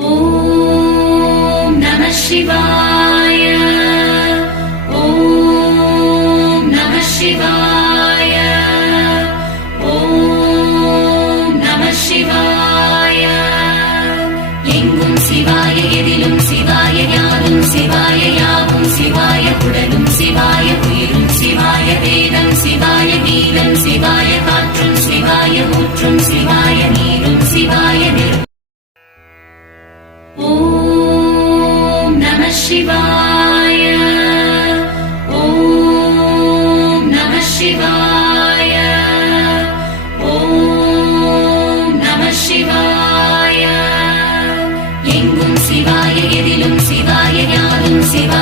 ஓம் நம சிவாய. ஓம் நம சிவாய. ஓம் நம சிவாய. எங்கும் சிவாய, எதிலும் சிவாய, யாரும் சிவாய, யாவும் சிவாய, உடலும் சிவாய, உயிரும் சிவாய, வேதம் சிவாய, கீதம் சிவாய, காற்றும் சிவாய, ஊற்றும் சிவாய, நீரும் சிவாய. ஓம் நம சிவாய. ஓம் நம சிவாய. ஓம் நம சிவாய. எங்கும் சிவாய, எதிலும் சிவாய, யாரும் சிவாய.